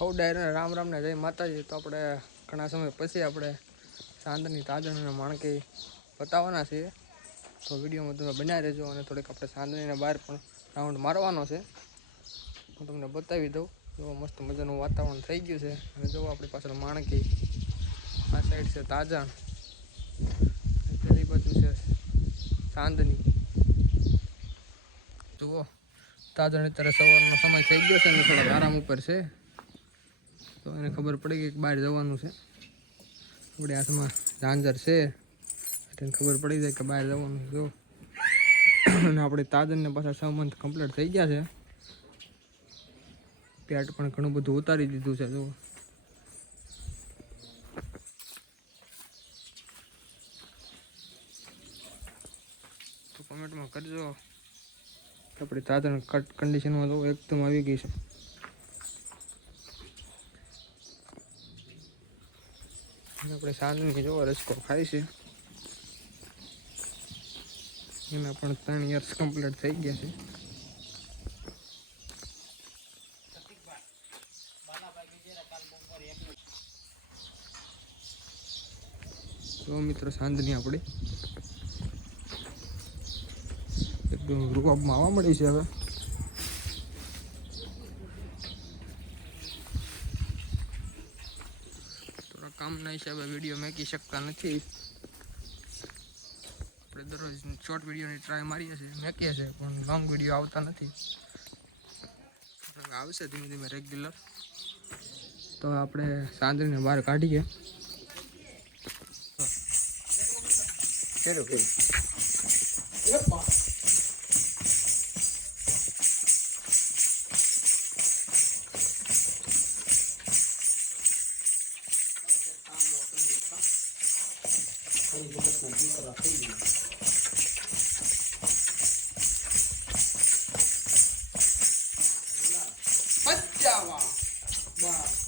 હવ ડાયરે રામ રામને જય માતાજી, તો આપણે ઘણા સમય પછી આપણે સાંદની તાજણ અને માણકી બતાવવાના છીએ. તો વિડીયોમાં તમે બનાવી રહેજો અને થોડીક આપણે સાંજનીને બહાર પણ રાઉન્ડ મારવાનો છે. હું તમને બતાવી દઉં, જો મસ્ત મજાનું વાતાવરણ થઈ ગયું છે. અને જો આપણી પાછળ માણકી, આ સાઈડ છે તાજણ. પેલી બાજુ છે સાંદની જુઓ, તાજણ અત્યારે સવારનો સમય થઈ ગયો છે અને થોડા આરામ ઉપર છે. તો એને ખબર પડી કે બહાર જવાનું છે. આપણે હાથમાં ઝાંઝર છે. એને ખબર પડી જાય કે બહાર જવાનું છે. અને આપણે તાજનને પાછા છ મંથ કમ્પ્લીટ થઈ ગયા છે. પેટ પણ ઘણું બધું ઉતારી દીધું છે, જો. કમેન્ટમાં કરજો. આપણી તાજન કટ કન્ડિશનમાં તો એકદમ આવી ગઈ છે. આપણે સાંજની જોવા રસકો ખાય છે. એના પણ ત્રણ યર્સ કમ્પ્લીટ થઈ ગયા છે. તો મિત્રો સાંજની આપણે એકદમ રૂપમાં આવવા મળી છે હવે થોડા કામના હિસાબે વીડિયો મેકી શકતા નથી. આપણે દરરોજ શોર્ટ વિડીયોની ટ્રાય મારીએ છીએ મેકીએ છીએ પણ લોંગ વીડિયો આવતા નથી. આવશે ધીમે ધીમે રેગ્યુલર તો આપણે સાંજરીને બહાર કાઢીએ. Hani buradasına bir tarafı yiyor. Hadi ama. Bak.